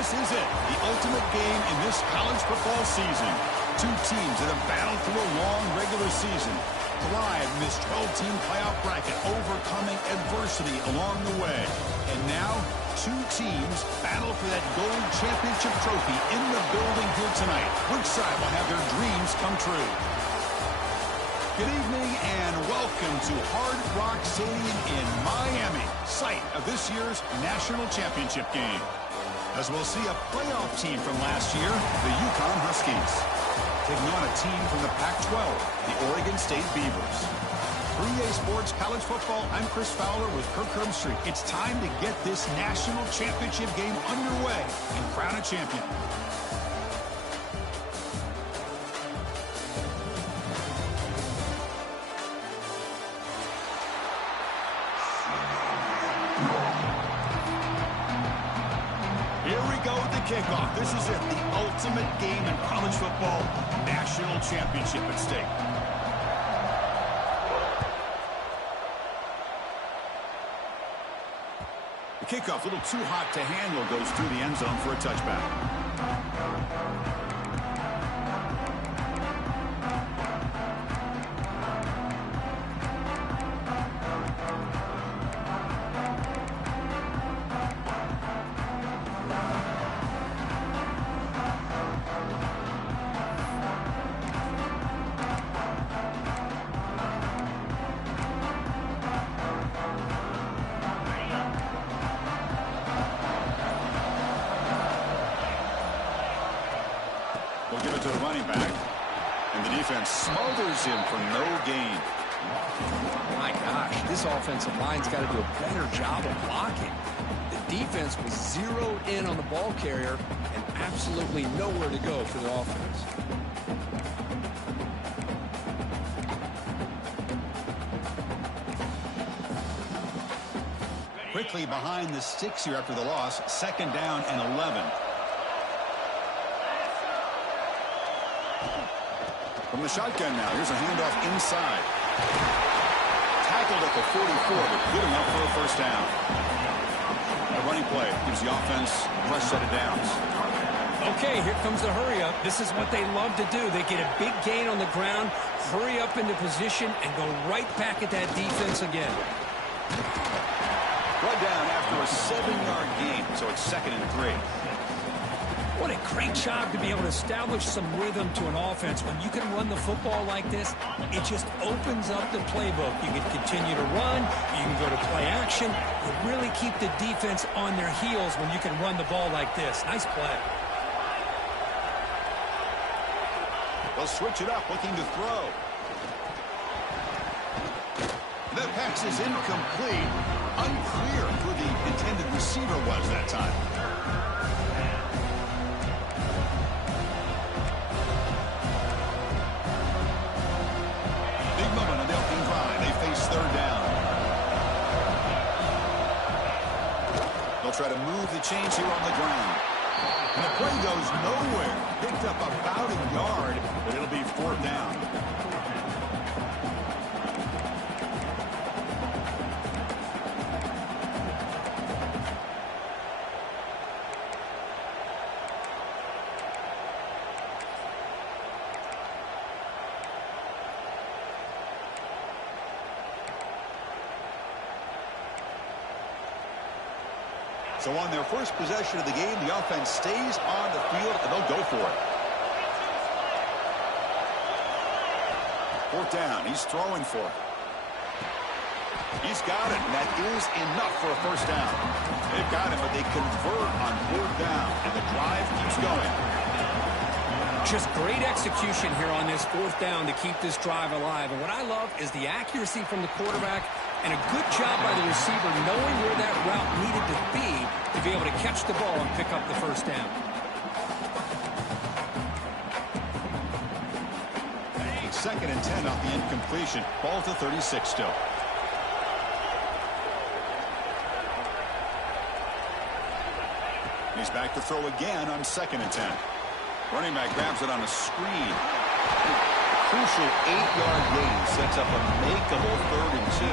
This is it, the ultimate game in this college football season. Two teams that have battled through a long regular season, thrived in this 12-team playoff bracket, overcoming adversity along the way. And now, two teams battle for that gold championship trophy in the building here tonight. Which side will have their dreams come true? Good evening and welcome to Hard Rock Stadium in Miami, site of this year's national championship game. As we'll see a playoff team from last year, the UConn Huskies, taking on a team from the Pac-12, the Oregon State Beavers. 3A Sports College Football, I'm Chris Fowler with Kirk Herbstreit. It's time to get this national championship game underway and crown a champion. Kickoff. This is it, the ultimate game in college football, national championship at stake. The kickoff, a little too hot to handle, goes through the end zone for a touchback. We'll give it to the running back. And the defense smothers him for no gain. My gosh, this offensive line's got to do a better job of blocking. The defense was zeroed in on the ball carrier and absolutely nowhere to go for the offense. Quickly behind the sticks here after the loss. Second down and 11. From the shotgun now, here's a handoff inside. Tackled at the 44, but good enough for a first down. The running play gives the offense a fresh set of downs. Okay, here comes the hurry up. This is what they love to do. They get a big gain on the ground, hurry up into position, and go right back at that defense again. Brought down after a 7-yard gain, so it's 2nd and 3. What a great job to be able to establish some rhythm to an offense. When you can run the football like this, it just opens up the playbook. You can continue to run. You can go to play action. You really keep the defense on their heels when you can run the ball like this. Nice play. They'll switch it up, looking to throw. The pass is incomplete. Unclear who the intended receiver was that time. Try to move the chains here on the ground. And the play goes nowhere. Picked up about a yard, but it'll be 4th down. So on their first possession of the game, the offense stays on the field, and they'll go for it. 4th down. He's throwing for it. He's got it, and that is enough for a first down. They've got him, but they convert on 4th down, and the drive keeps going. Just great execution here on this 4th down to keep this drive alive. And what I love is the accuracy from the quarterback and a good job by the receiver knowing where that route needed to be able to catch the ball and pick up the first down. 2nd and 10 off the incompletion. Ball to 36 still. He's back to throw again on 2nd and 10. Running back grabs it on a screen. Crucial 8-yard gain sets up a makeable 3rd and 2.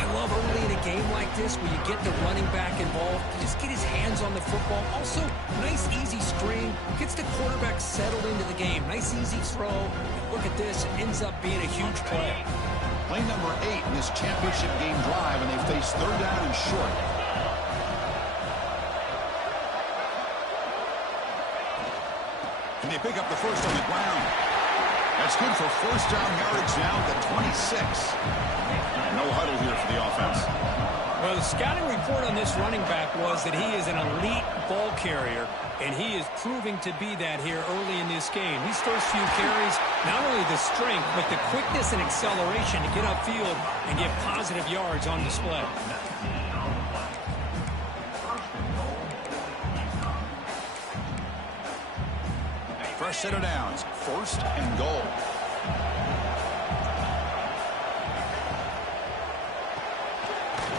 I love early in a game like this where you get the running back involved. You just get his hands on the football. Also, nice, easy screen. Gets the quarterback settled into the game. Nice, easy throw. And look at this. It ends up being a huge play. Play number 8 in this championship game drive, and they face third down and short. And they pick up the first on the ground. That's good for first down yardage down to 26. No huddle here for the offense. Well, the scouting report on this running back was that he is an elite ball carrier, and he is proving to be that here early in this game. These first few carries, not only the strength, but the quickness and acceleration to get upfield and get positive yards on display. Fresh set of downs, first and goal.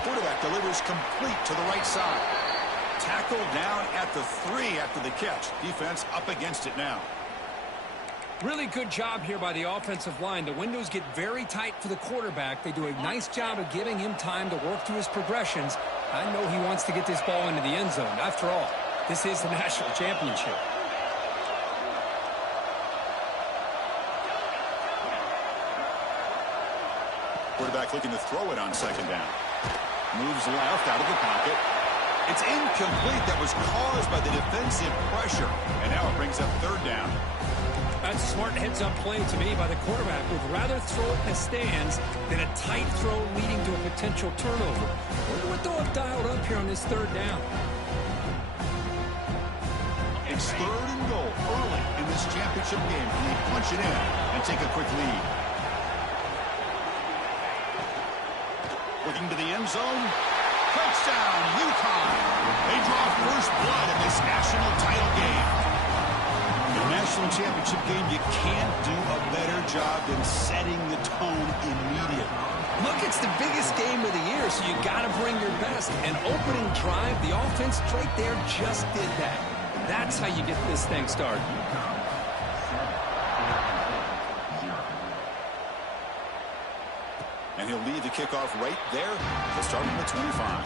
Quarterback delivers complete to the right side. Tackled down at the 3 after the catch. Defense up against it now. Really good job here by the offensive line. The windows get very tight for the quarterback. They do a nice job of giving him time to work through his progressions. I know he wants to get this ball into the end zone. After all, this is the national championship. Quarterback looking to throw it on second down. Moves left out of the pocket. It's incomplete. That was caused by the defensive pressure. And now it brings up third down. That's a smart heads-up play to me by the quarterback. Would rather throw it in the stands than a tight throw leading to a potential turnover. Wonder what they'll have dialed up here on this third down. It's third and goal early in this championship game. Can they punch it in and take a quick lead? Looking to the end zone. Touchdown, UConn. They draw first blood in this national title game. In a national championship game, you can't do a better job than setting the tone immediately. Look, it's the biggest game of the year, so you got to bring your best. An opening drive, the offense right there just did that. That's how you get this thing started. And he'll lead the kickoff right there. He'll start from the 25.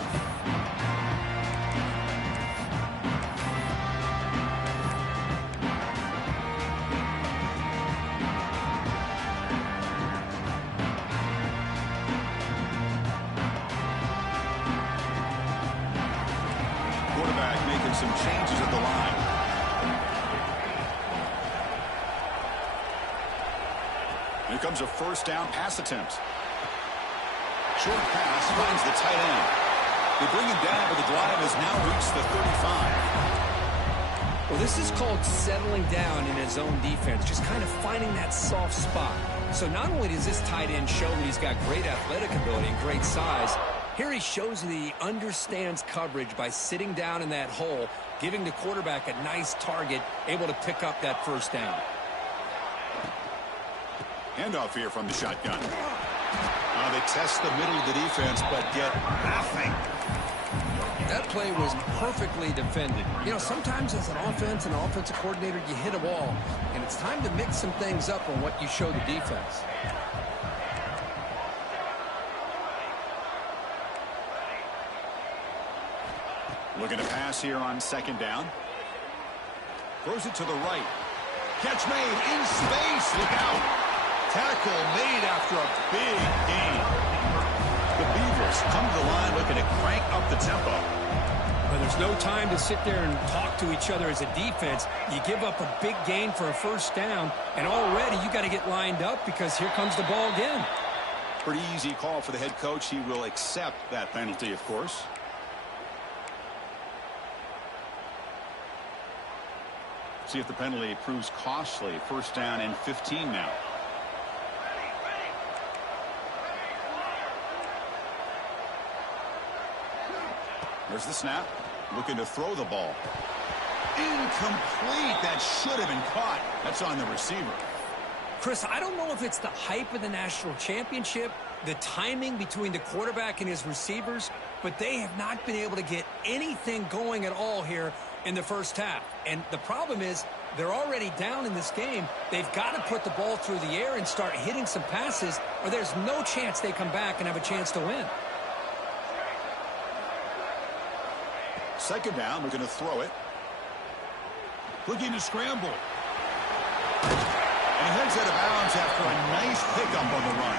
Quarterback making some changes at the line. Here comes a first down pass attempt. Short pass finds the tight end. They bring him down, but the drive has now reached the 35. Well, this is called settling down in his own defense, just kind of finding that soft spot. So not only does this tight end show that he's got great athletic ability and great size, here he shows that he understands coverage by sitting down in that hole, giving the quarterback a nice target, able to pick up that first down. Handoff here from the shotgun. They test the middle of the defense, but get nothing. That play was perfectly defended. You know, sometimes as an offense and an offensive coordinator, you hit a wall, and it's time to mix some things up on what you show the defense. Looking to pass here on second down. Throws it to the right. Catch made in space. Look out. Tackle made after a big gain. The Beavers come to the line looking to crank up the tempo. But there's no time to sit there and talk to each other as a defense. You give up a big gain for a first down, and already you got to get lined up because here comes the ball again. Pretty easy call for the head coach. He will accept that penalty, of course. See if the penalty proves costly. First down and 15 now. There's the snap. Looking to throw the ball. Incomplete. That should have been caught. That's on the receiver. Chris, I don't know if it's the hype of the national championship, the timing between the quarterback and his receivers, but they have not been able to get anything going at all here in the first half. And the problem is they're already down in this game. They've got to put the ball through the air and start hitting some passes, or there's no chance they come back and have a chance to win. Second down, we're going to throw it. Looking to scramble. And he heads out of bounds after a nice pickup on the run.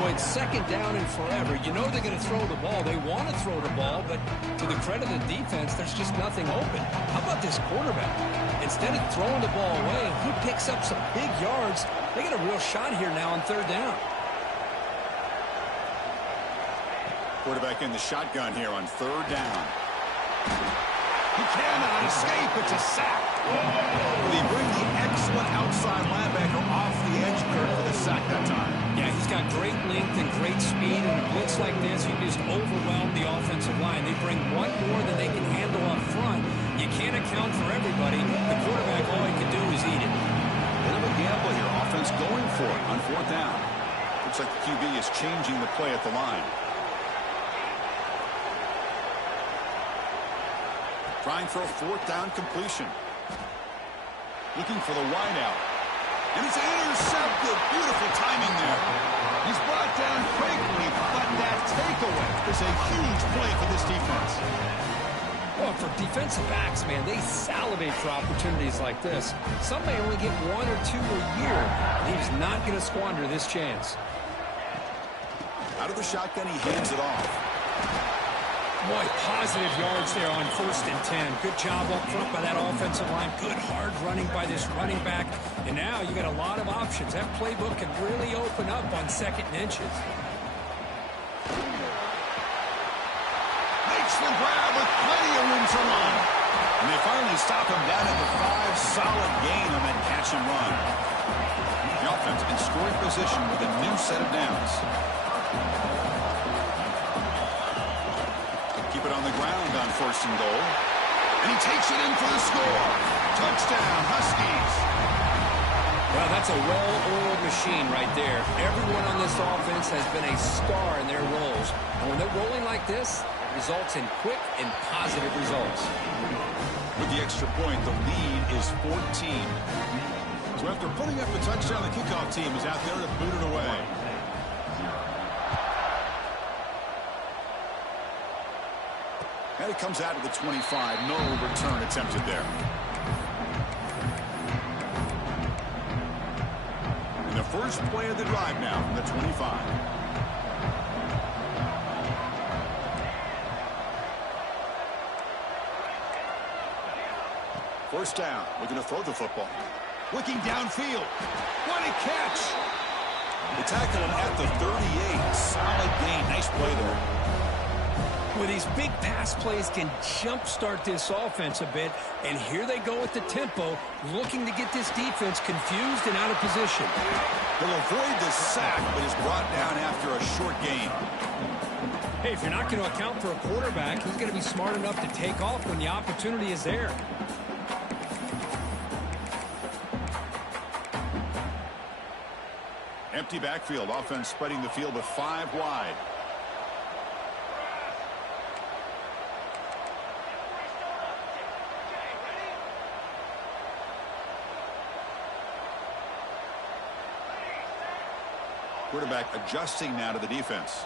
Boy, it's second down and forever. You know they're going to throw the ball. They want to throw the ball, but to the credit of the defense, there's just nothing open. How about this quarterback? Instead of throwing the ball away, he picks up some big yards. They got a real shot here now on third down. Quarterback in the shotgun here on third down. He cannot escape. It's a sack. They bring the excellent outside linebacker off the edge, Kirk, for the sack that time. Yeah, he's got great length and great speed, and a blitz like this, you just overwhelm the offensive line. They bring one more than they can handle up front. You can't account for everybody. The quarterback, all he can do is eat it. Bit of a gamble here. Offense going for it on fourth down. Looks like the QB is changing the play at the line. Trying for a fourth down completion. Looking for the wideout. And it's intercepted. Beautiful timing there. He's brought down quickly, but that takeaway is a huge play for this defense. Well, for defensive backs, man, they salivate for opportunities like this. Some may only get one or two a year. And he's not going to squander this chance. Out of the shotgun, he hands it off. Boy, positive yards there on 1st and 10. Good job up front by that offensive line. Good hard running by this running back. And now you got a lot of options. That playbook can really open up on 2nd and inches. Makes the grab with plenty of room to run. And they finally stop him down at the 5. Solid gain on that catch and run. The offense in scoring position with a new set of downs. Keep it on the ground on 1st and goal. And he takes it in for the score. Touchdown, Huskies. Well, that's a well-oiled machine right there. Everyone on this offense has been a star in their roles. And when they're rolling like this, it results in quick and positive results. With the extra point, the lead is 14. So after putting up a touchdown, the kickoff team is out there to boot it away. And it comes out to the 25. No return attempted there. And the first play of the drive now from the 25. First down. Looking to throw the football. Looking downfield. What a catch. They tackle him at the 38. Solid gain. Nice play there. Well, these big pass plays can jumpstart this offense a bit, and here they go with the tempo, looking to get this defense confused and out of position. They'll avoid the sack, but is brought down after a short gain. Hey, if you're not going to account for a quarterback, he's going to be smart enough to take off when the opportunity is there. Empty backfield. Offense spreading the field with 5 wide. Quarterback adjusting now to the defense.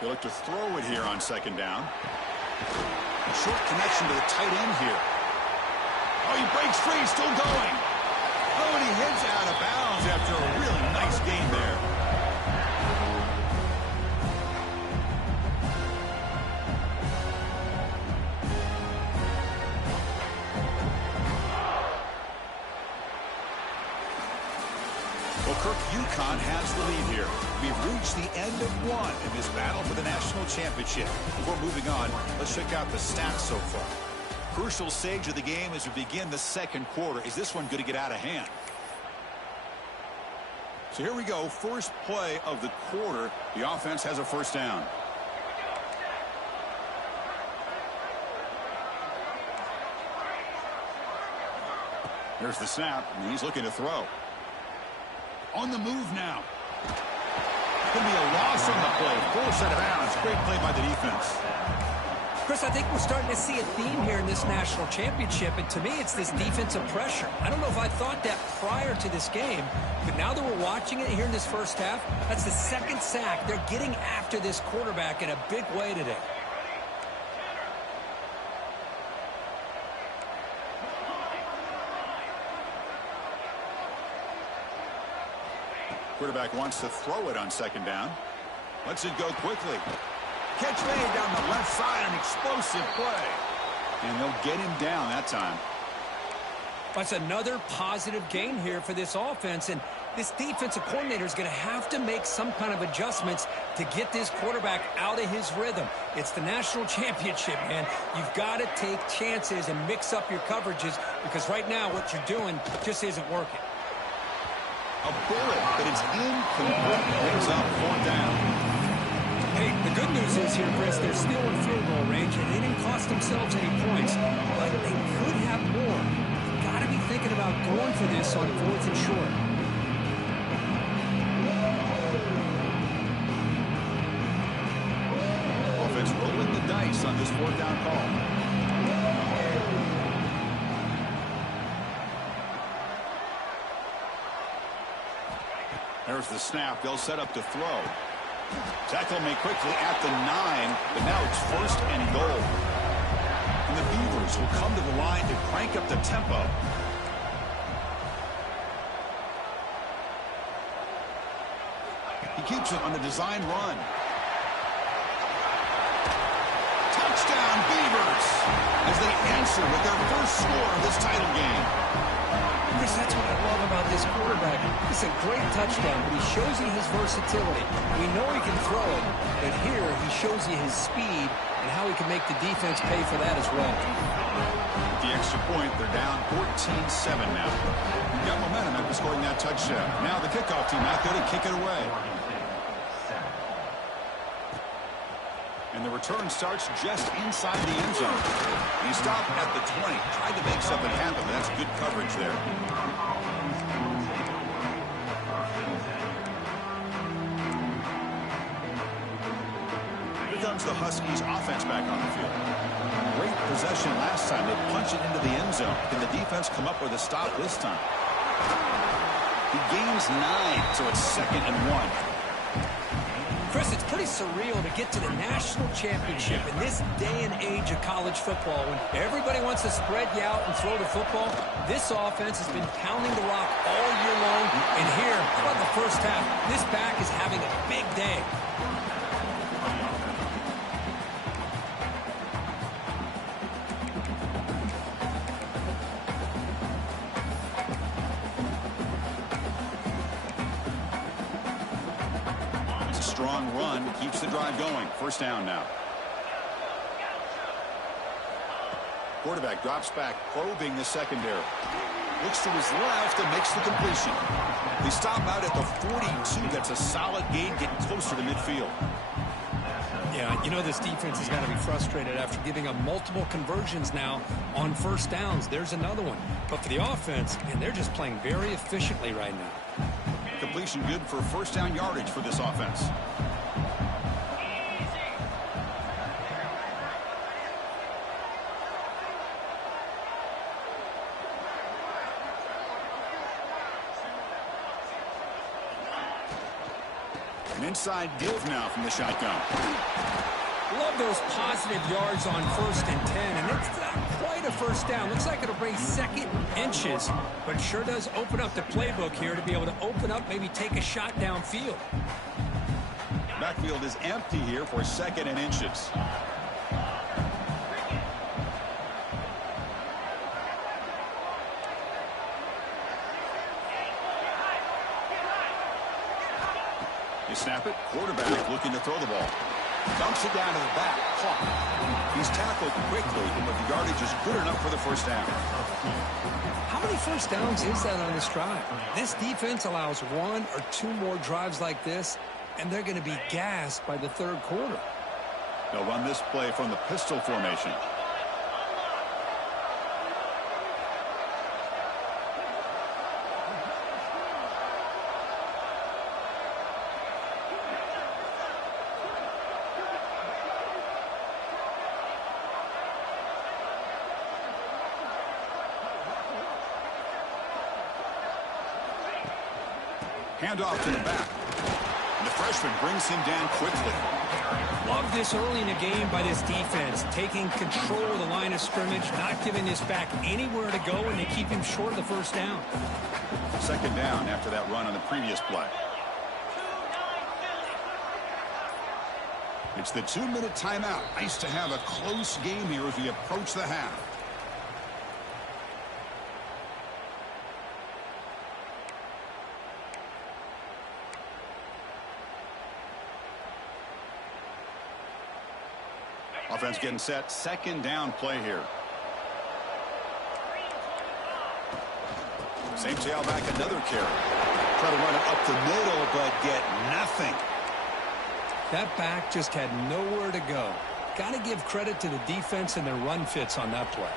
They look to throw it here on 2nd down. A short connection to the tight end here. Oh, he breaks free, still going. Oh, and he heads out of bounds after a really nice gain there. Well, Kirk, UConn has the lead here. We've reached the end of one in this battle for the national championship. Before moving on, let's check out the stats so far. Crucial stage of the game as we begin the 2nd quarter. Is this one going to get out of hand? So here we go. First play of the quarter. The offense has a first down. There's the snap, and he's looking to throw. On the move now. Going to be a loss on the play. Full set of bounds. Great play by the defense. Chris, I think we're starting to see a theme here in this national championship, and to me it's this defensive pressure. I don't know if I thought that prior to this game, but now that we're watching it here in this first half, that's the 2nd sack. They're getting after this quarterback in a big way today. Quarterback wants to throw it on second down. Lets it go quickly. Catch made down the left side, an explosive play. And they'll get him down that time. That's another positive gain here for this offense, and this defensive coordinator is going to have to make some kind of adjustments to get this quarterback out of his rhythm. It's the national championship, man. You've got to take chances and mix up your coverages because right now what you're doing just isn't working. A bullet, but it's incomplete. Brings up 4th down. Hey, the good news is here, Chris, they're still in field goal range, and they didn't cost themselves any points, but they could have more. You've got to be thinking about going for this on 4th and short. Offense rolling the dice on this 4th down call. There's the snap. They'll set up to throw. Tackle made quickly at the 9, but now it's 1st and goal. And the Beavers will come to the line to crank up the tempo. He keeps it on a design run. Touchdown, Beavers, as they answer with their first score of this title game. Chris, that's what I love about this quarterback. It's a great touchdown, but he shows you his versatility. We know he can throw it, but here he shows you his speed and how he can make the defense pay for that as well. With the extra point, they're down 14-7 now. Got momentum after scoring that touchdown. Now the kickoff team out there to kick it away. And the return starts just inside the end zone. He stopped at the 20. Tried to make something happen, but that's good coverage there. Here comes the Huskies offense back on the field. Great possession last time. They punch it into the end zone. Can the defense come up with a stop this time? He gains 9, so it's 2nd and 1. Chris, it's pretty surreal to get to the national championship in this day and age of college football when everybody wants to spread you out and throw the football. This offense has been pounding the rock all year long, and here, how about the first half? This back is having a big day. Strong run keeps the drive going. 1st down now. Quarterback drops back, probing the secondary. Looks to his left and makes the completion. They stop out at the 42. That's a solid gain, getting closer to midfield. Yeah, you know this defense has got to be frustrated after giving up multiple conversions now on 1st downs. There's another one. But for the offense, man, they're just playing very efficiently right now. Completion good for 1st down yardage for this offense. An inside give now from the shotgun. Love those positive yards on 1st and 10, and it's not quite a 1st down. Looks like it'll bring 2nd inches, but sure does open up the playbook here to be able to open up, maybe take a shot downfield. Backfield is empty here for 2nd and inches. You snap it, quarterback looking to throw the ball. Dumps it down to the back, caught. He's tackled quickly, but the yardage is good enough for the 1st down. How many 1st downs is that on this drive? This defense allows 1 or 2 more drives like this, and they're going to be gassed by the 3rd quarter. They'll run this play from the pistol formation. Handoff to the back. And the freshman brings him down quickly. Love this early in the game by this defense, taking control of the line of scrimmage, not giving this back anywhere to go, and they keep him short of the 1st down. 2nd down after that run on the previous play. It's the 2-minute timeout. Nice to have a close game here as we approach the half. Offense getting set. Second down play here. Same tailback, another carry. Try to run it up the middle, but get nothing. That back just had nowhere to go. Got to give credit to the defense and their run fits on that play.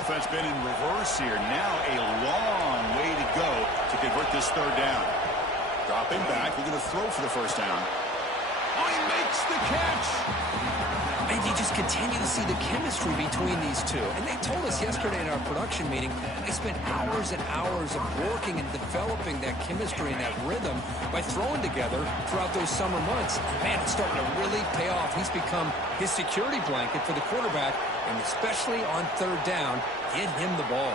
Offense been in reverse here. Now a long way to go to convert this third down. Dropping back. We're going to throw for the first down. Oh, he makes the catch. And you just continue to see the chemistry between these two. And they told us yesterday in our production meeting, they spent hours and hours of working and developing that chemistry and that rhythm by throwing together throughout those summer months. And man, it's starting to really pay off. He's become his security blanket for the quarterback, and especially on third down, get him the ball.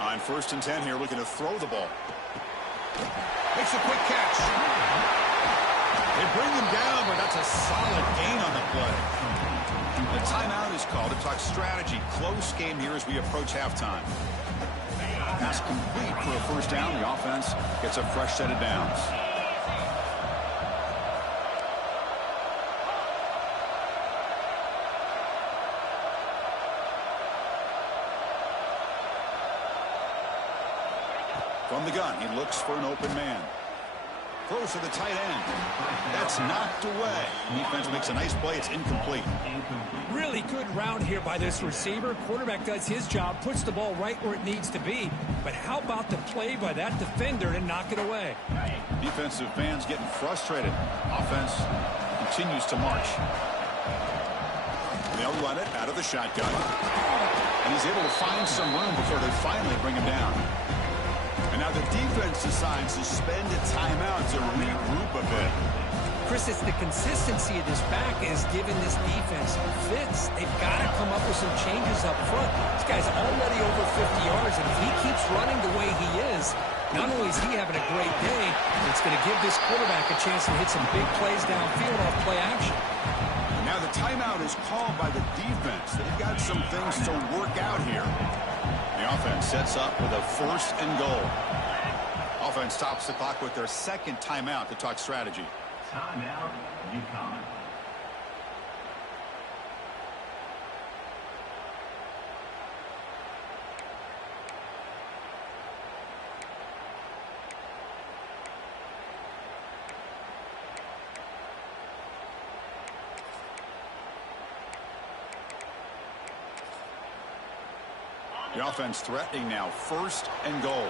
On 1st and 10 here, looking to throw the ball. Makes a quick catch. They bring him down, but that's a solid gain on the play. The timeout is called to talk strategy. Close game here as we approach halftime. Pass complete for a first down. The offense gets a fresh set of downs. From the gun, he looks for an open man. Throws to the tight end. That's knocked away. Defense makes a nice play. It's incomplete. Really good route here by this receiver. Quarterback does his job, puts the ball right where it needs to be. But how about the play by that defender to knock it away? Defensive fans getting frustrated. Offense continues to march. They'll run it out of the shotgun. And he's able to find some room before they finally bring him down. And now the defense decides to spend a timeout to regroup a bit. Chris, it's the consistency of this back is giving this defense fits. They've got to come up with some changes up front. This guy's already over 50 yards, and if he keeps running the way he is, not only is he having a great day, it's going to give this quarterback a chance to hit some big plays downfield off play action. Now the timeout is called by the defense. They've got some things to work out here. The offense sets up with a 1st and goal. Offense stops the clock with their second timeout to talk strategy. Timeout, UConn. The offense threatening now. 1st and goal.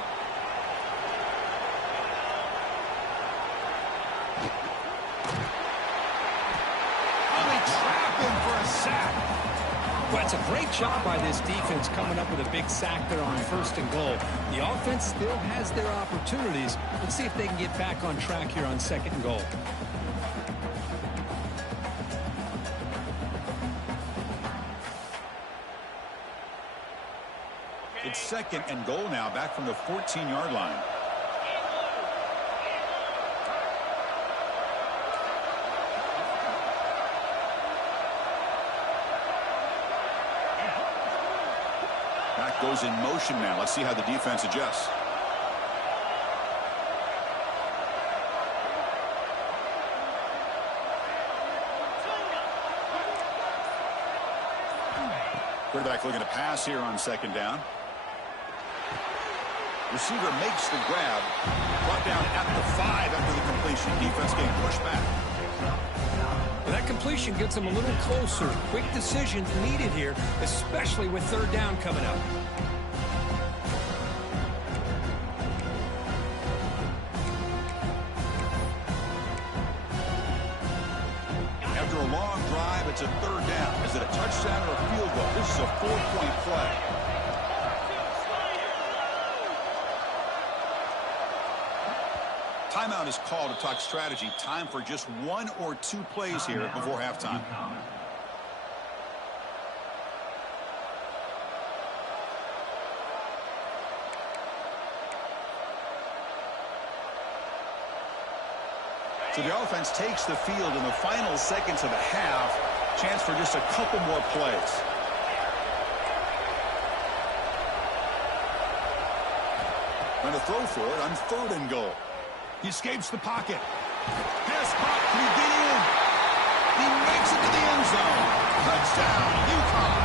Oh, they trap him for a sack. Well, it's a great job by this defense coming up with a big sack there on 1st and goal. The offense still has their opportunities. Let's see if they can get back on track here on 2nd and goal. It's 2nd and goal now, back from the 14-yard line. Back goes in motion now. Let's see how the defense adjusts. Quarterback looking to pass here on 2nd down. Receiver makes the grab. Brought down at the 5 after the completion. Defense getting pushed back. Well, that completion gets them a little closer. Quick decisions needed here, especially with 3rd down coming up. After a long drive, it's a 3rd down. Is it a touchdown or a field goal? This is a 4-point play. Timeout is called to talk strategy. Time for just 1 or 2 plays here before halftime. So the offense takes the field in the final seconds of the half. Chance for just a couple more plays. Going to throw for it on 3rd and goal. He escapes the pocket. Pass caught. Can he get in? He makes it to the end zone. Touchdown, UConn.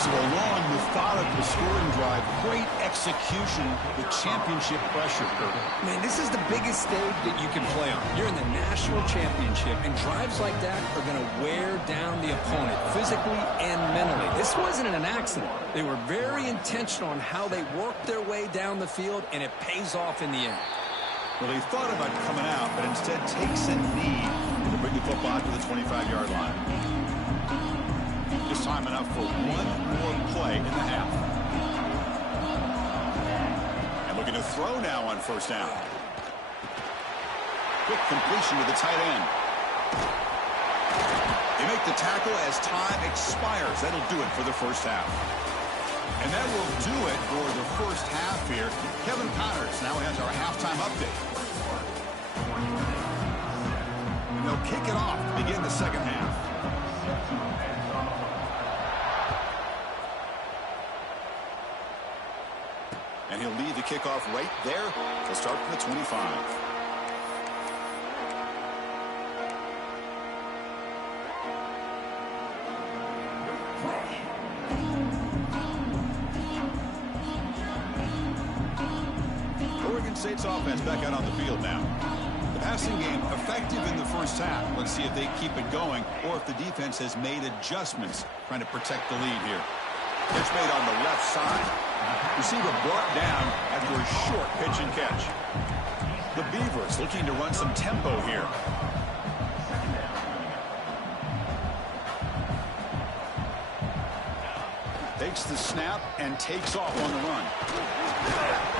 So a long, methodical scoring drive. Great execution with championship pressure, Kurt. Man, this is the biggest stage that you can play on. You're in the national championship, and drives like that are going to wear down the opponent physically and mentally. This wasn't an accident. They were very intentional on how they worked their way down the field, and it pays off in the end. Well, they thought about coming out, but instead takes a knee to bring the football out to the 25-yard line. Just time enough for 1 more play in the half. And looking to throw now on 1st down. Quick completion to the tight end. They make the tackle as time expires. That'll do it for the 1st half. And that will do it for the 1st half here. Kevin Connors now has our halftime update. And they'll kick it off to begin the 2nd half. And he'll lead the kickoff right there. They'll start from the 25. Oregon State's offense back out on the field now. The passing game effective in the 1st half. Let's see if they keep it going or if the defense has made adjustments trying to protect the lead here. Catch made on the left side. Receiver brought down after a short pitch and catch. The Beavers looking to run some tempo here. Takes the snap and takes off on the run.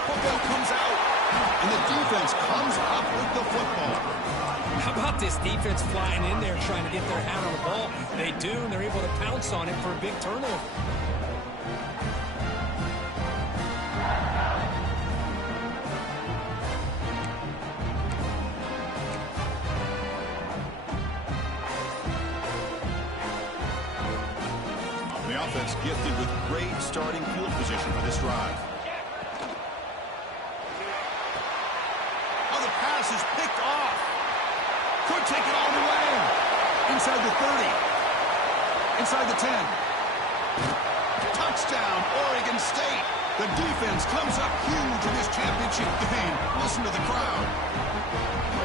Football comes out, and the defense comes up with the football. How about this defense flying in there trying to get their hand on the ball? They do, and they're able to pounce on it for a big turnover. The offense gifted with great starting field position for this drive. Oh, the pass is picked off. Could take it all the way. Inside the 30. Inside the 10. Touchdown, Oregon State. The defense comes up huge in this championship game. Listen to the crowd.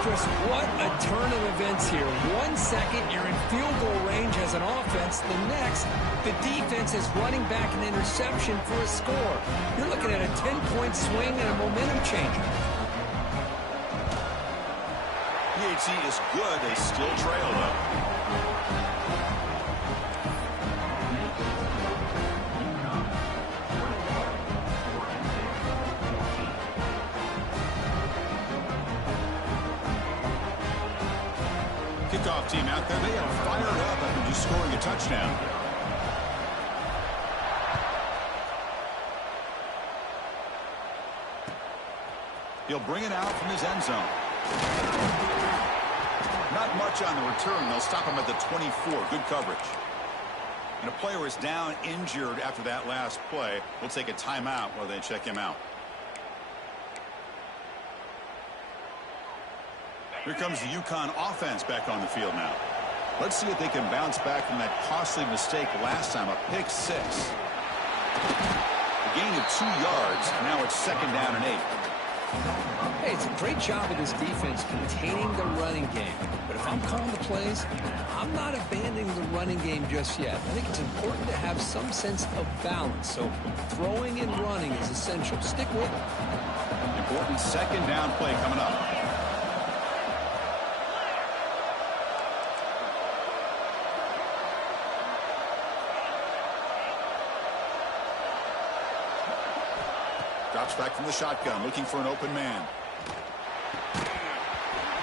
Chris, what a turn of events here. 1 second, you're in field goal range as an offense. The next, the defense is running back an interception for a score. You're looking at a 10-point swing and a momentum changer. PHC is good. They still trail, though. Kickoff team out there. They are fired up after just scoring a touchdown. He'll bring it out from his end zone. Not much on the return. They'll stop him at the 24. Good coverage. And a player is down injured after that last play. We'll take a timeout while they check him out. Here comes the UConn offense back on the field now. Let's see if they can bounce back from that costly mistake last time, a pick 6. A gain of 2 yards. Now it's 2nd down and 8. Hey, it's a great job of this defense containing the running game. But if I'm calling the plays, I'm not abandoning the running game just yet. I think it's important to have some sense of balance. So throwing and running is essential. Stick with it. Important 2nd down play coming up. Drops back from the shotgun, looking for an open man.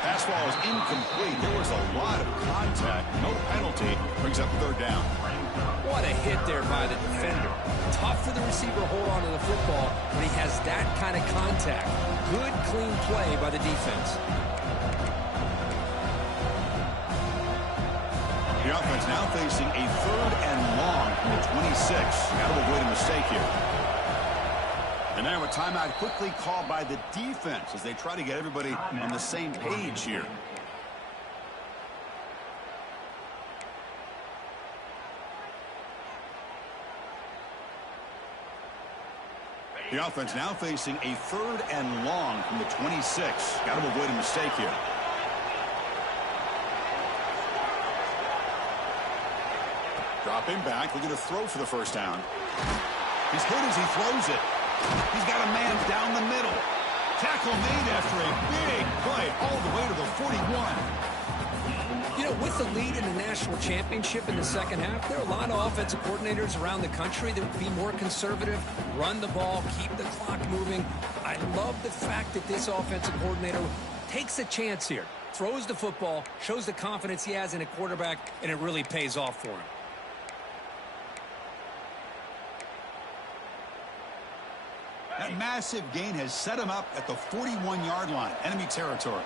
Pass ball is incomplete. There was a lot of contact. No penalty. Brings up third down. What a hit there by the defender. Tough for the receiver to hold on to the football when he has that kind of contact. Good, clean play by the defense. The offense now facing a third and long from the 26. Got to avoid a mistake here. And now a timeout quickly called by the defense as they try to get everybody on the same page here. The offense now facing a third and long from the 26. Got to avoid a mistake here. Dropping back, looking to throw for the first down. He's hit as he throws it. He's got a man down the middle. Tackle made after a big play all the way to the 41. You know, with the lead in the national championship in the second half, there are a lot of offensive coordinators around the country that would be more conservative, run the ball, keep the clock moving. I love the fact that this offensive coordinator takes a chance here, throws the football, shows the confidence he has in a quarterback, and it really pays off for him. That massive gain has set him up at the 41-yard line, enemy territory.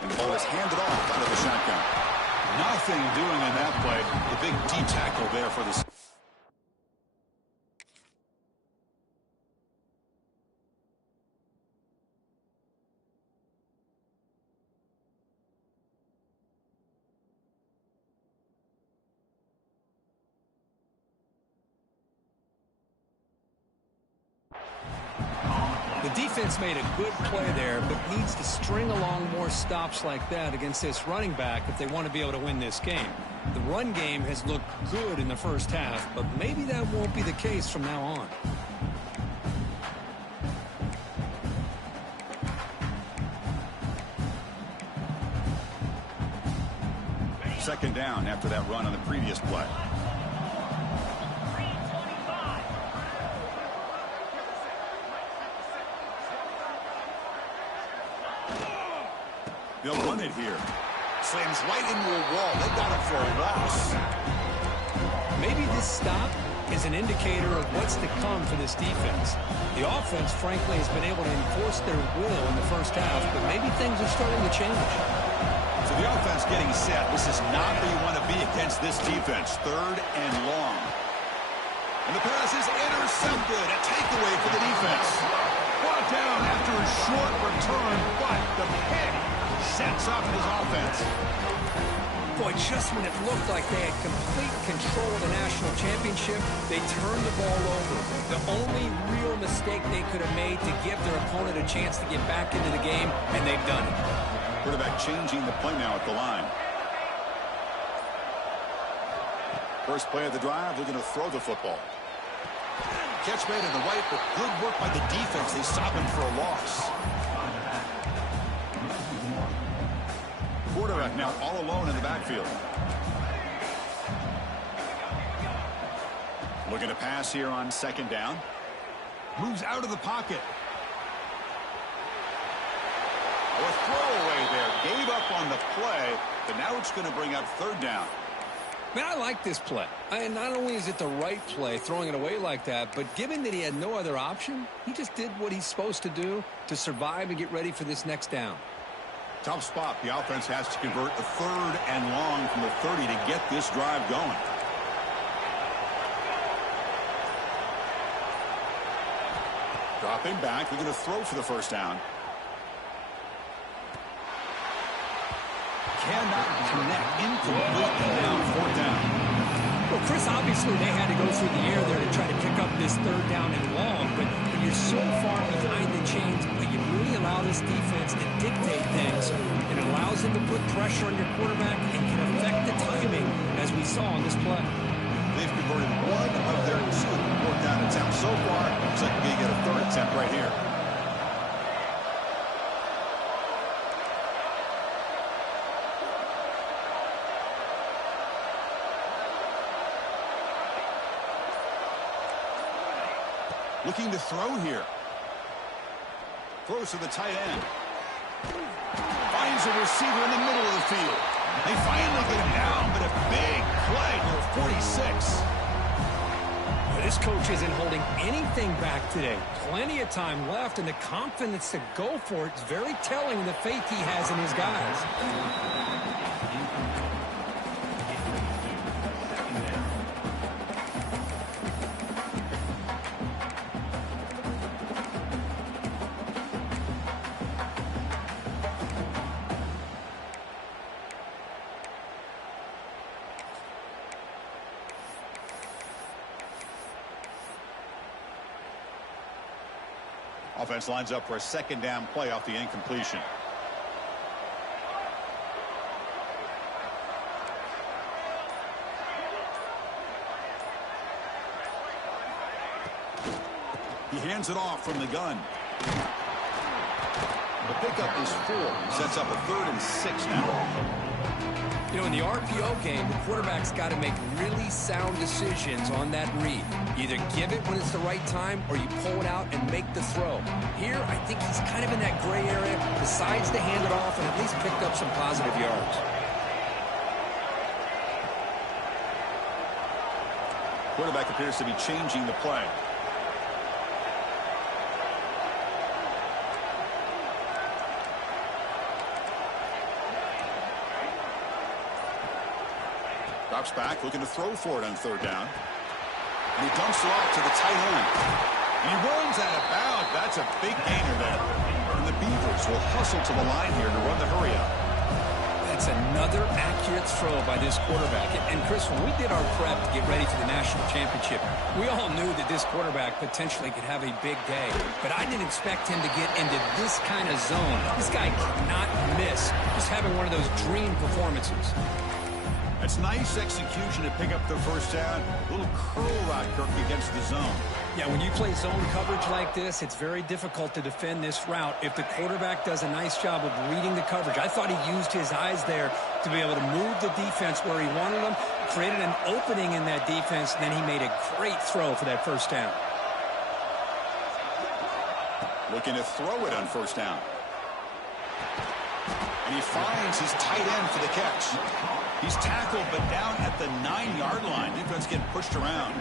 And the ball is handed off out of the shotgun. Nothing doing on that play. The big D tackle there for the... The defense made a good play there, but needs to string along more stops like that against this running back if they want to be able to win this game. The run game has looked good in the first half, but maybe that won't be the case from now on. Second down after that run on the previous play. They'll run it here. Slams right into a wall. They got him for a loss. Maybe this stop is an indicator of what's to come for this defense. The offense, frankly, has been able to enforce their will in the first half, but maybe things are starting to change. So the offense getting set. This is not where you want to be against this defense. Third and long. And the pass is intercepted. A takeaway for the defense. Brought down after a short return, but the pick sets up his offense. Boy, just when it looked like they had complete control of the national championship, they turned the ball over. The only real mistake they could have made to give their opponent a chance to get back into the game, and they've done it. Quarterback changing the play now at the line. First play of the drive, they're going to throw the football. Catch made in the right, but good work by the defense. They stop him for a loss. Quarterback now all alone in the backfield. Looking to pass here on second down. Moves out of the pocket. A throwaway there. Gave up on the play, but now it's going to bring up third down. Man, I like this play. And not only is it the right play, throwing it away like that, but given that he had no other option, he just did what he's supposed to do to survive and get ready for this next down. Tough spot. The offense has to convert a third and long from the 30 to get this drive going. Dropping back. They're going to throw for the first down. Cannot connect. Incomplete. And now fourth down. Well, Chris, obviously they had to go through the air there to try to pick up this third down and long, but when you're so far behind the chains, but you really allow this defense to dictate things, it allows them to put pressure on your quarterback and can affect the timing, as we saw on this play. They've converted one of their two fourth down attempts so far. Looks like we get a third attempt right here. Looking to throw here. Throws to the tight end. Finds a receiver in the middle of the field. They finally get him down, but a big play to 46. This coach isn't holding anything back today. Plenty of time left, and the confidence to go for it is very telling, the faith he has in his guys. Offense lines up for a second down play off the incompletion. He hands it off from the gun. The pickup is 4. Sets up a 3rd and 6 now. You know, in the RPO game, the quarterback's got to make really sound decisions on that read. Either give it when it's the right time, or you pull it out and make the throw. Here, I think he's kind of in that gray area, decides to hand it off and at least picked up some positive yards. Quarterback appears to be changing the play. Drops back, looking to throw for it on 3rd down. And he dumps it off to the tight end. And he runs out of bounds. That's a big gainer there. And the Beavers will hustle to the line here to run the hurry up. That's another accurate throw by this quarterback. And Chris, when we did our prep to get ready for the national championship, we all knew that this quarterback potentially could have a big day. But I didn't expect him to get into this kind of zone. This guy cannot miss. Just having one of those dream performances. That's nice execution to pick up the 1st down. A little curl route, Kirk, against the zone. Yeah, when you play zone coverage like this, it's very difficult to defend this route if the quarterback does a nice job of reading the coverage. I thought he used his eyes there to be able to move the defense where he wanted them, created an opening in that defense, and then he made a great throw for that 1st down. Looking to throw it on 1st down. And he finds his tight end for the catch. He's tackled, but down at the 9-yard line. Defense getting pushed around.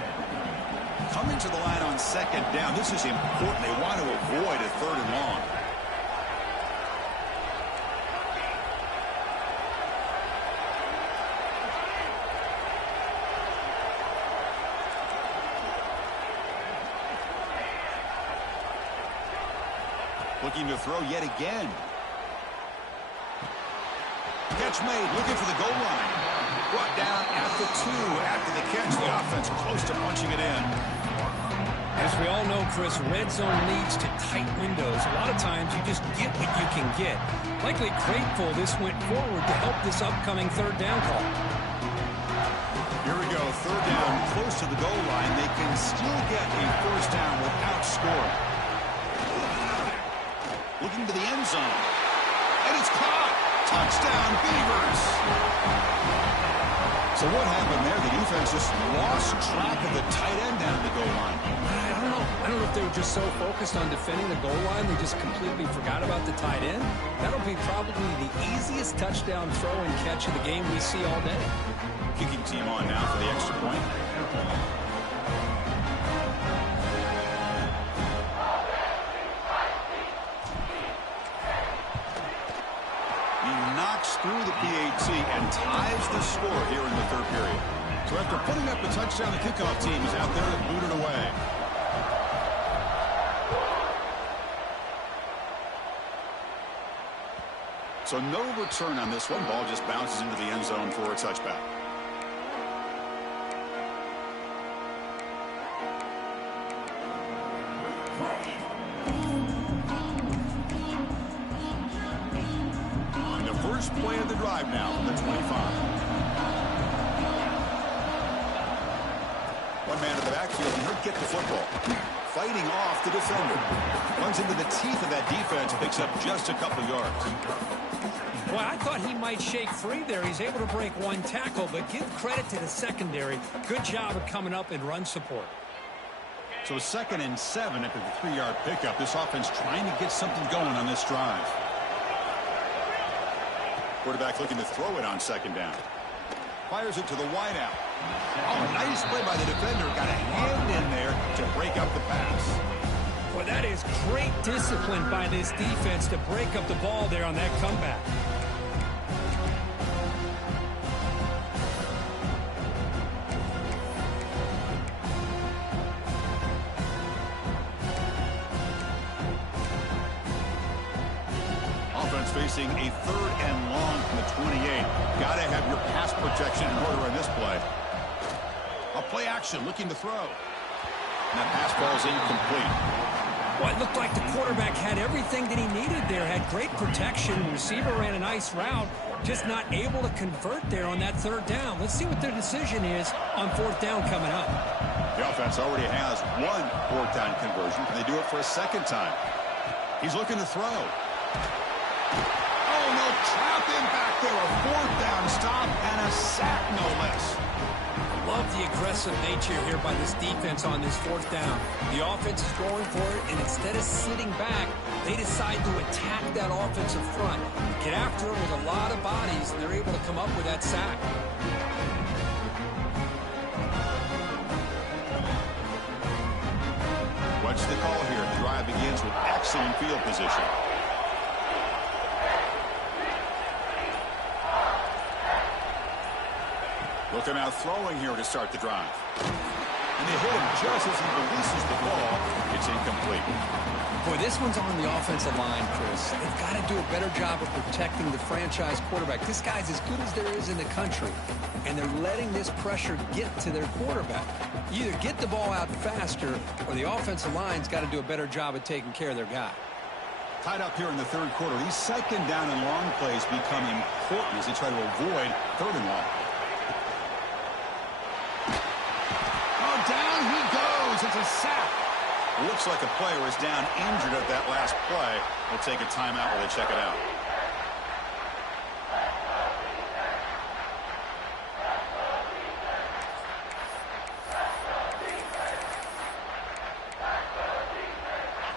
Coming to the line on 2nd down. This is important. They want to avoid a 3rd and long. Looking to throw yet again. Catch made, looking for the goal line. Brought down at the 2 after the catch. The offense close to punching it in. As we all know, Chris, red zone leads to tight windows. A lot of times you just get what you can get. Likely grateful this went forward to help this upcoming 3rd down call. Here we go, 3rd down, close to the goal line. They can still get a 1st down without scoring. Looking to the end zone. And it's caught. Touchdown, Beavers. So what happened there? The defense just lost track of the tight end down the goal line. I don't know if they were just so focused on defending the goal line, they just completely forgot about the tight end. That'll be probably the easiest touchdown throw and catch of the game we see all day. Kicking team on now for the extra point. Through the PAT and ties the score here in the 3rd period. So after putting up a touchdown, the kickoff team is out there to boot it away. So no return on this one. Ball just bounces into the end zone for a touchback. First play of the drive now from the 25. One man in the backfield, and he'll get the football. Fighting off the defender. Runs into the teeth of that defense, picks up just a couple yards. Boy, I thought he might shake free there. He's able to break 1 tackle, but give credit to the secondary. Good job of coming up in run support. So 2nd and 7 after the 3-yard pickup. This offense trying to get something going on this drive. Quarterback looking to throw it on 2nd down. Fires it to the wideout. Oh, nice play by the defender. Got a hand in there to break up the pass. Well, that is great discipline by this defense to break up the ball there on that comeback. Offense facing a 3rd and long from the 28. Got to have your pass protection in order on this play. A play action looking to throw. And that pass ball is incomplete. Well, it looked like the quarterback had everything that he needed there. Had great protection. The receiver ran a nice route. Just not able to convert there on that 3rd down. Let's see what their decision is on 4th down coming up. The offense already has one 4th down conversion. Can they do it for a 2nd time? He's looking to throw. Oh, no, trap him back there. A 4th down stop and a sack, no less. Love the aggressive nature here by this defense on this 4th down. The offense is going for it, and instead of sitting back, they decide to attack that offensive front. Get after it with a lot of bodies, and they're able to come up with that sack. What's the call here? The drive begins with excellent field position. Looking out throwing here to start the drive. And they hit him just as he releases the ball. It's incomplete. Boy, this one's on the offensive line, Chris. They've got to do a better job of protecting the franchise quarterback. This guy's as good as there is in the country, and they're letting this pressure get to their quarterback. You either get the ball out faster, or the offensive line's got to do a better job of taking care of their guy. Tied up here in the 3rd quarter. These 2nd down and long plays become important as they try to avoid 3rd and long. Down he goes. It's a sack. Looks like a player is down injured at that last play. We'll take a timeout while they check it out.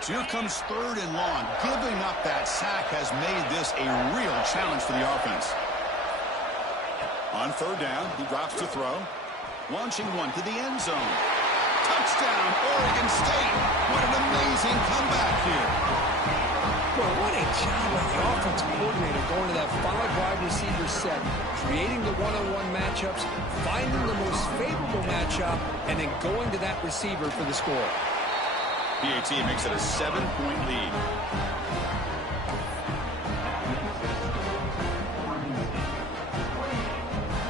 So here comes 3rd and long. Giving up that sack has made this a real challenge for the offense. On 3rd down, he drops to throw. Launching one to the end zone. Touchdown, Oregon State. What an amazing comeback here. Well, what a job by the offensive coordinator going to that 5 wide receiver set, creating the one-on-one matchups, finding the most favorable matchup, and then going to that receiver for the score. PAT makes it a 7-point lead.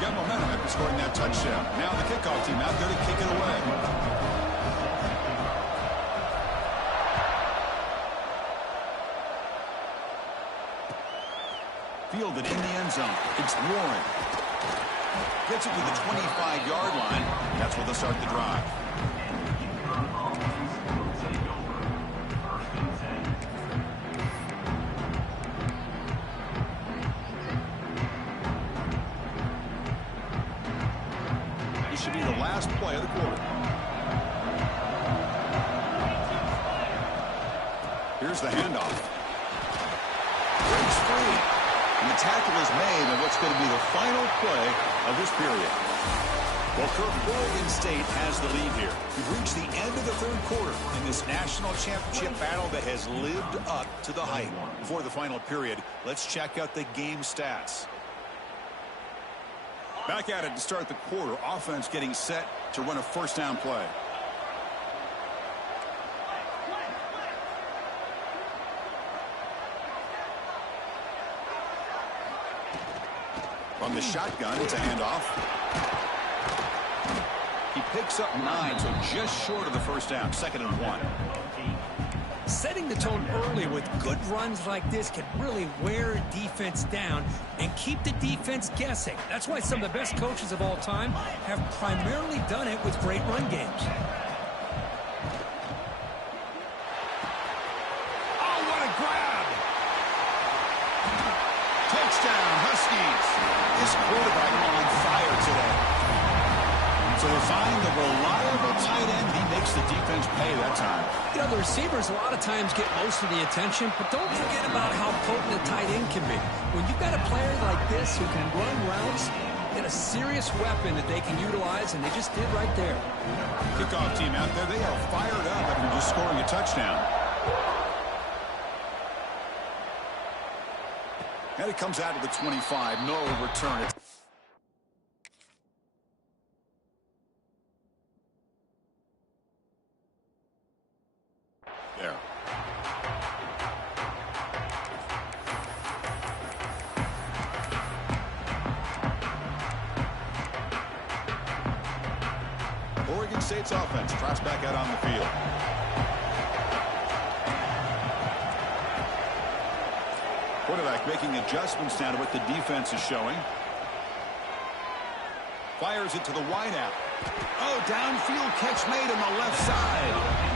Got momentum after scoring that touchdown. Now the kickoff team out there to kick it away. Fielded in the end zone. It's Warren. Gets it to the 25-yard line. That's where they'll start the drive. This should be the last play of the quarter. Here's the handoff. Breaks free. And the tackle is made on what's going to be the final play of this period. Well, Kirk, Oregon State has the lead here. We've reached the end of the 3rd quarter in this national championship battle that has lived up to the hype. Before the final period, let's check out the game stats. Back at it to start the quarter. Offense getting set to run a first down play. From the shotgun, it's a handoff. He picks up 9, so just short of the first down. 2nd and 1. Setting the tone early with good runs like this can really wear a defense down and keep the defense guessing. That's why some of the best coaches of all time have primarily done it with great run games. Oh, what a grab! Touchdown, Huskies. This quarterback on fire today. So they find the reliable tight end. He makes the defense pay that time. You know, the receivers a lot of times get most of the attention, but don't forget about how potent a tight end can be. When you've got a player like this who can run routes, and a serious weapon that they can utilize, and they just did right there. Kickoff team out there, they are fired up after just scoring a touchdown. And it comes out to the 25, no return. There. Oregon State's offense trots back out on the field. Quarterback making adjustments now to what the defense is showing. Fires it to the wideout. Oh, downfield catch made on the left side.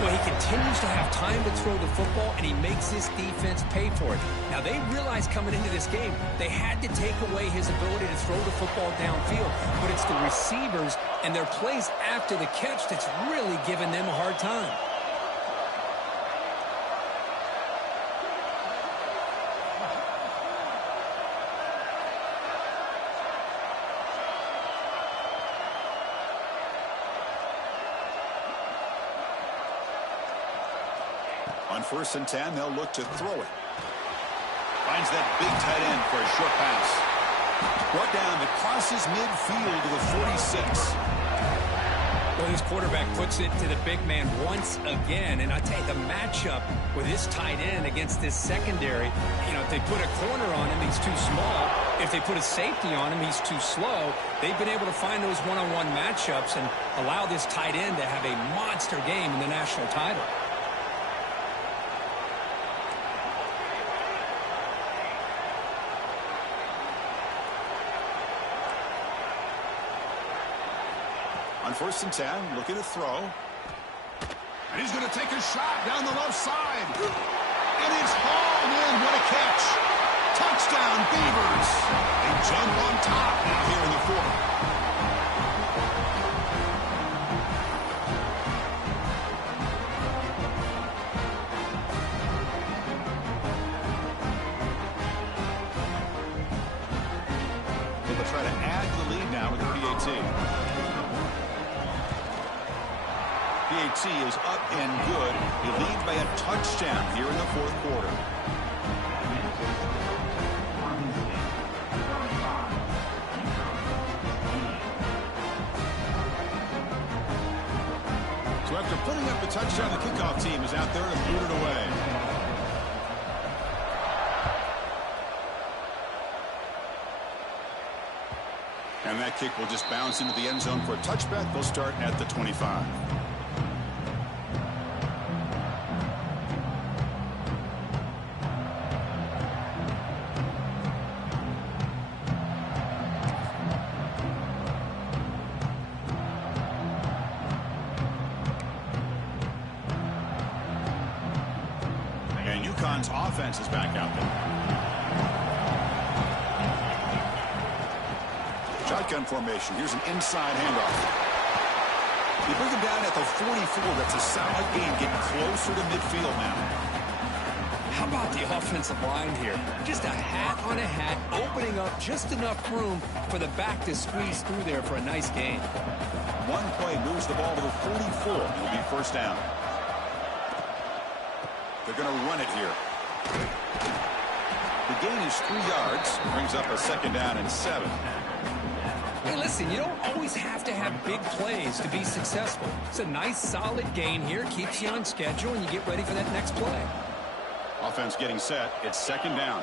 Well, he continues to have time to throw the football, and he makes this defense pay for it. Now, they realized coming into this game, they had to take away his ability to throw the football downfield. But it's the receivers and their plays after the catch that's really giving them a hard time. On 1st and 10, they'll look to throw it. Finds that big tight end for a short pass. Brought down that crosses midfield to the 46. Well, his quarterback puts it to the big man once again. And I tell you, the matchup with this tight end against this secondary, you know, if they put a corner on him, he's too small. If they put a safety on him, he's too slow. They've been able to find those one-on-one matchups and allow this tight end to have a monster game in the national title. On 1st and 10, looking to throw. And he's going to take a shot down the left side. And it's hauled in. What a catch. Touchdown, Beavers. They jump on top now here in the 4th. They'll try to add the lead now with the PAT. PAT is up and good. He leads by a touchdown here in the 4th quarter. So after putting up a touchdown, the kickoff team is out there to boot it away. And that kick will just bounce into the end zone for a touchback. They'll start at the 25. And UConn's offense is back out there. Shotgun formation. Here's an inside handoff. They bring him down at the 44. That's a solid gain, getting closer to midfield now. How about the offensive line here? Just a hat on a hat, opening up just enough room for the back to squeeze through there for a nice gain. One play moves the ball to the 44. It'll be 1st down. They're going to run it here. The gain is 3 yards. Brings up a 2nd down and 7. Hey, listen, you don't always have to have big plays to be successful. It's a nice, solid gain here. Keeps you on schedule, and you get ready for that next play. Offense getting set. It's 2nd down.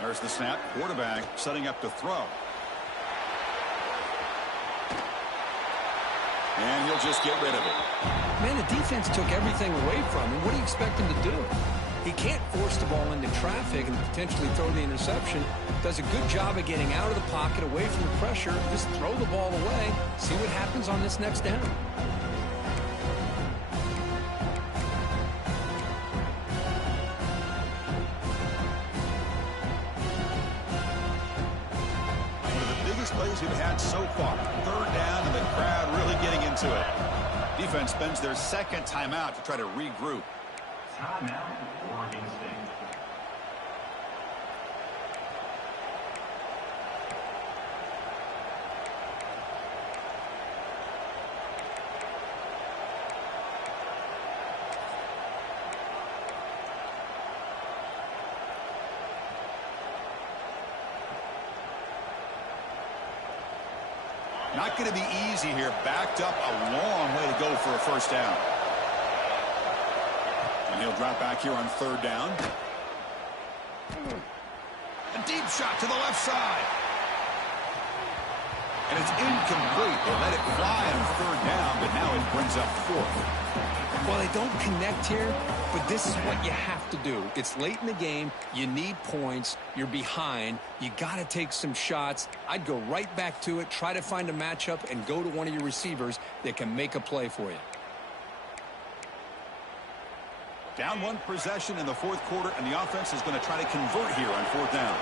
There's the snap. Quarterback setting up to throw. And he'll just get rid of it. Man, the defense took everything away from him. What do you expect him to do? He can't force the ball into traffic and potentially throw the interception. Does a good job of getting out of the pocket, away from the pressure. Just throw the ball away. See what happens on this next down. One of the biggest plays we've had so far. Third down, and the crowd really getting into it. Defense spends their second timeout to try to regroup. Timeout, Oregon State. Not going to be easy here. Backed up a long way to go for a first down. And he'll drop back here on third down. A deep shot to the left side. And it's incomplete. They let it fly on third down, but now it brings up fourth. Well, they don't connect here, but this is what you have to do. It's late in the game. You need points. You're behind. You got to take some shots. I'd go right back to it, try to find a matchup, and go to one of your receivers that can make a play for you. Down one possession in the fourth quarter, and the offense is going to try to convert here on fourth down.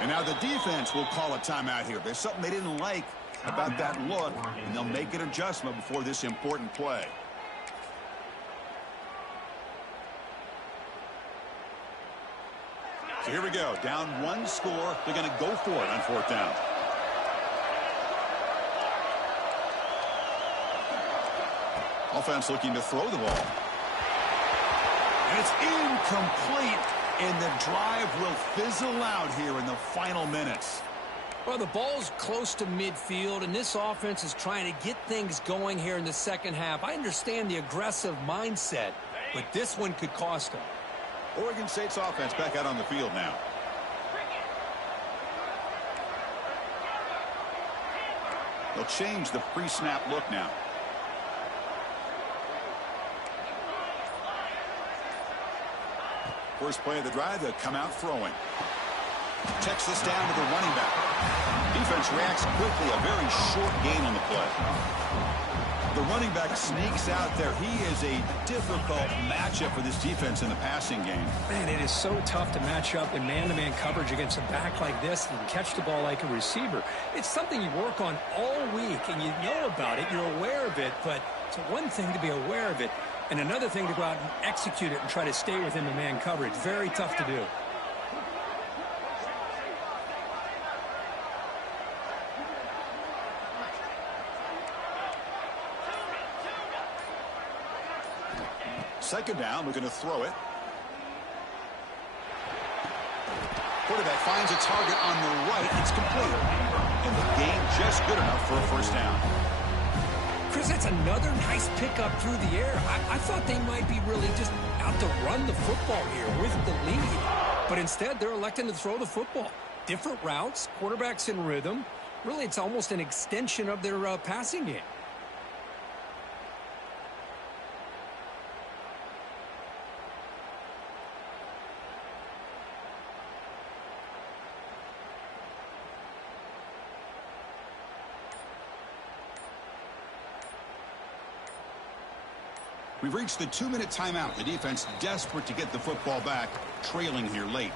And now the defense will call a timeout here. There's something they didn't like about that look, and they'll make an adjustment before this important play. So here we go. Down one score. They're going to go for it on fourth down. Offense looking to throw the ball. And it's incomplete, and the drive will fizzle out here in the final minutes. Well, the ball's close to midfield, and this offense is trying to get things going here in the second half. I understand the aggressive mindset, but this one could cost them. Oregon State's offense back out on the field now. They'll change the pre-snap look now. First play of the drive, they'll come out throwing. Checks this down to the running back. Defense reacts quickly, a very short gain on the play. The running back sneaks out there. He is a difficult matchup for this defense in the passing game. Man, it is so tough to match up in man-to-man coverage against a back like this and catch the ball like a receiver. It's something you work on all week, and you know about it. You're aware of it, but it's one thing to be aware of it, and another thing to go out and execute it and try to stay within the man coverage. Very tough to do. Second down, we're going to throw it. Quarterback finds a target on the right. It's complete. And the game just good enough for a first down. Chris, that's another nice pickup through the air. I thought they might be really just out to run the football here with the lead. But instead, they're electing to throw the football. Different routes, quarterbacks in rhythm. Really, it's almost an extension of their passing game. We've reached the 2-minute timeout. The defense desperate to get the football back, trailing here late.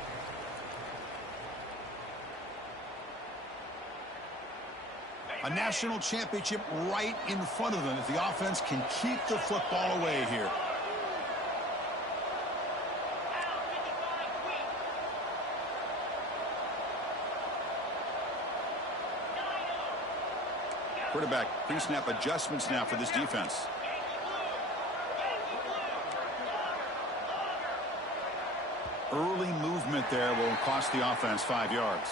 A national championship right in front of them if the offense can keep the football away here. Quarterback pre-snap adjustments now for this defense. Early movement there will cost the offense 5 yards.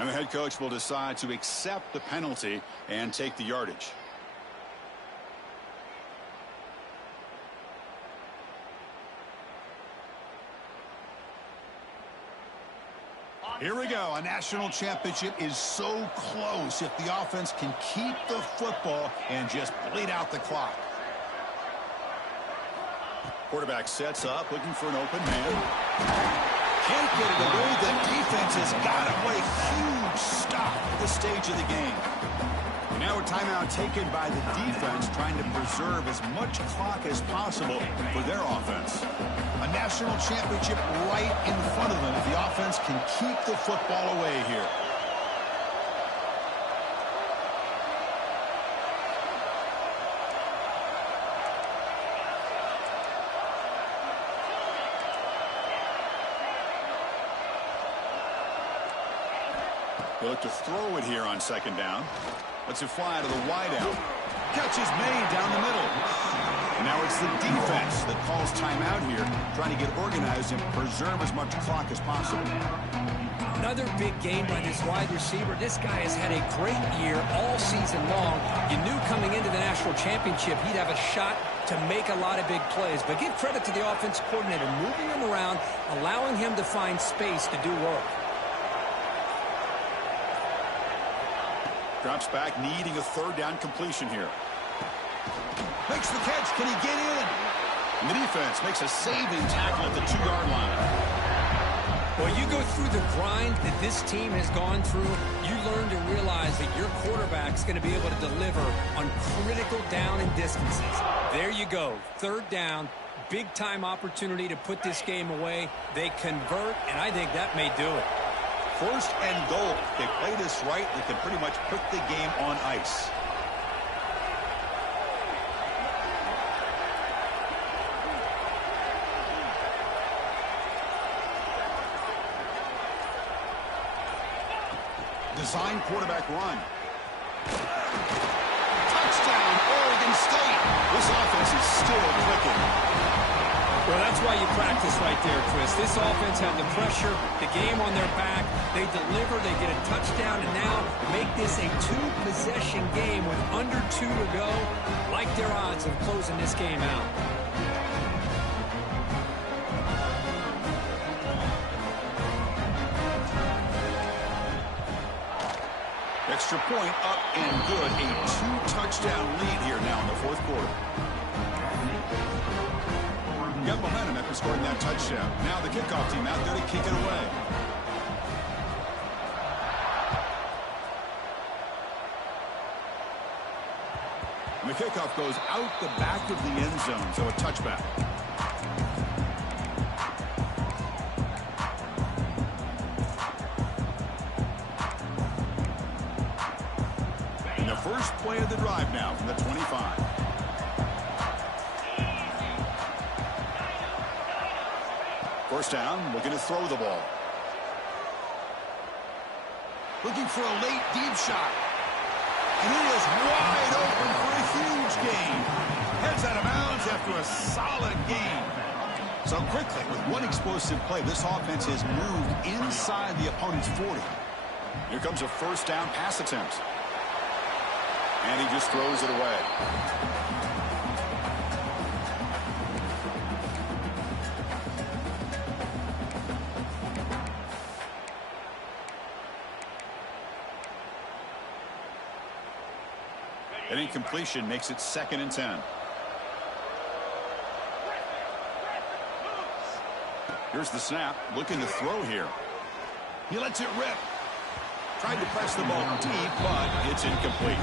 And the head coach will decide to accept the penalty and take the yardage. Here we go. A national championship is so close if the offense can keep the football and just bleed out the clock. Quarterback sets up, looking for an open man. Can't get it away. The defense has got him. What a huge stop at this stage of the game. And now a timeout taken by the defense, trying to preserve as much clock as possible for their offense. A national championship right in front of them if the offense can keep the football away here. They look to throw it here on second down. Lets it fly to the wideout. Catch is made down the middle. And now it's the defense that calls timeout here, trying to get organized and preserve as much clock as possible. Another big game by this wide receiver. This guy has had a great year all season long. You knew coming into the national championship he'd have a shot to make a lot of big plays. But give credit to the offensive coordinator, moving him around, allowing him to find space to do work. Drops back, needing a third down completion here. Makes the catch. Can he get in? And the defense makes a saving tackle at the 2-yard line. Well, you go through the grind that this team has gone through, you learn to realize that your quarterback's going to be able to deliver on critical down and distances. There you go. Third down, big-time opportunity to put this game away. They convert, and I think that may do it. First and goal. They play this right, they can pretty much put the game on ice. Design quarterback run. Touchdown, Oregon State. This offense is still clicking. Well, that's why you practice right there, Chris. This offense had the pressure, the game on their back. They deliver, they get a touchdown, and now make this a two-possession game with under 2 to go. Like their odds of closing this game out. Extra point up and good. A 2-touchdown lead here now in the fourth quarter. Got momentum after scoring that touchdown. Now the kickoff team out there to kick it away. And the kickoff goes out the back of the end zone, so a touchback. And the first play of the drive now from the 25. First down, looking to throw the ball. Looking for a late deep shot. And he is wide open for a huge gain. Heads out of bounds after a solid gain. So quickly, with one explosive play, this offense has moved inside the opponent's 40. Here comes a first down pass attempt. And he just throws it away. An incompletion makes it 2nd and 10. Here's the snap. Looking to throw here. He lets it rip. Tried to press the ball deep, but it's incomplete.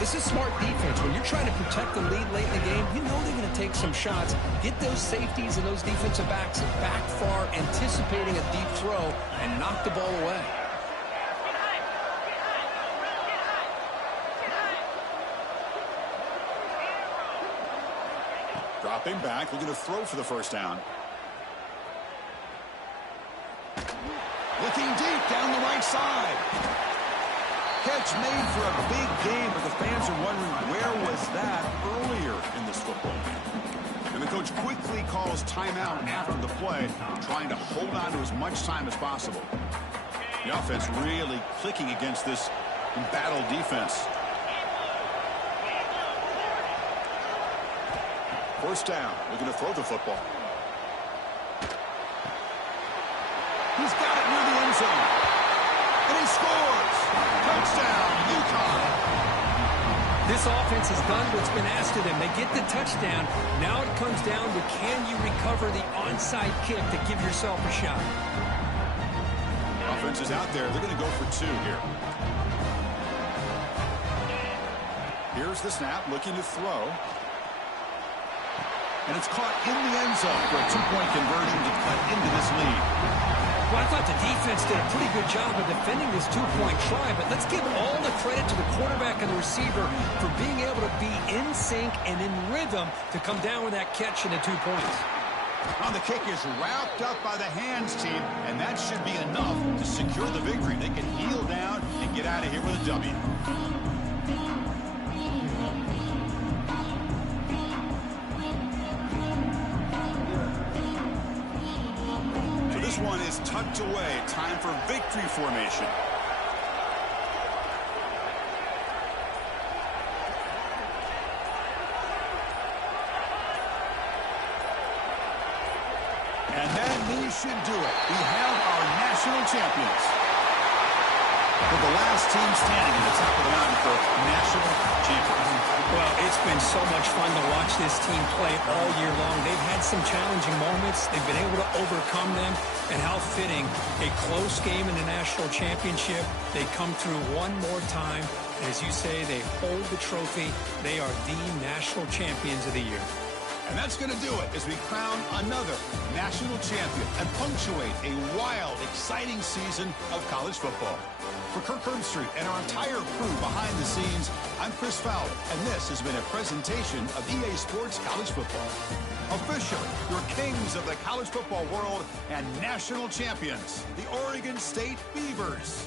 This is smart defense. When you're trying to protect the lead late in the game, you know they're going to take some shots. Get those safeties and those defensive backs back far, anticipating a deep throw, and knock the ball away. Dropping back, looking to throw for the first down. Looking deep down the right side. Catch made for a big game, but the fans are wondering where was that earlier in this football game. And the coach quickly calls timeout after the play, trying to hold on to as much time as possible. The offense really clicking against this embattled defense. First down, looking to throw the football. He's got it near the end zone. And he scores. Touchdown, UConn. This This offense has done what's been asked of them. They get the touchdown. Now it comes down to, can you recover the onside kick to give yourself a shot? Offense is out there. They're going to go for 2 here. Here's the snap, looking to throw. And it's caught in the end zone for a 2-point conversion to cut into this lead. Well, I thought the defense did a pretty good job of defending this 2-point try, but let's give all the credit to the quarterback and the receiver for being able to be in sync and in rhythm to come down with that catch and the 2 points. On the kick is wrapped up by the hands team, and that should be enough to secure the victory. They can heel down and get out of here with a W. This one is tucked away. Time for victory formation. And that knee should do it. We have our national champions. For the last team standing at the top of the mountain for national champions. Well, it's been so much fun to watch this team play all year long. They've had some challenging moments. They've been able to overcome them. And how fitting, a close game in the national championship. They come through one more time. And as you say, they hold the trophy. They are the national champions of the year. And that's going to do it as we crown another national champion and punctuate a wild, exciting season of college football. For Kirk Herbstreit and our entire crew behind the scenes, I'm Chris Fowler, and this has been a presentation of EA Sports College Football. Officially, your kings of the college football world and national champions, the Oregon State Beavers.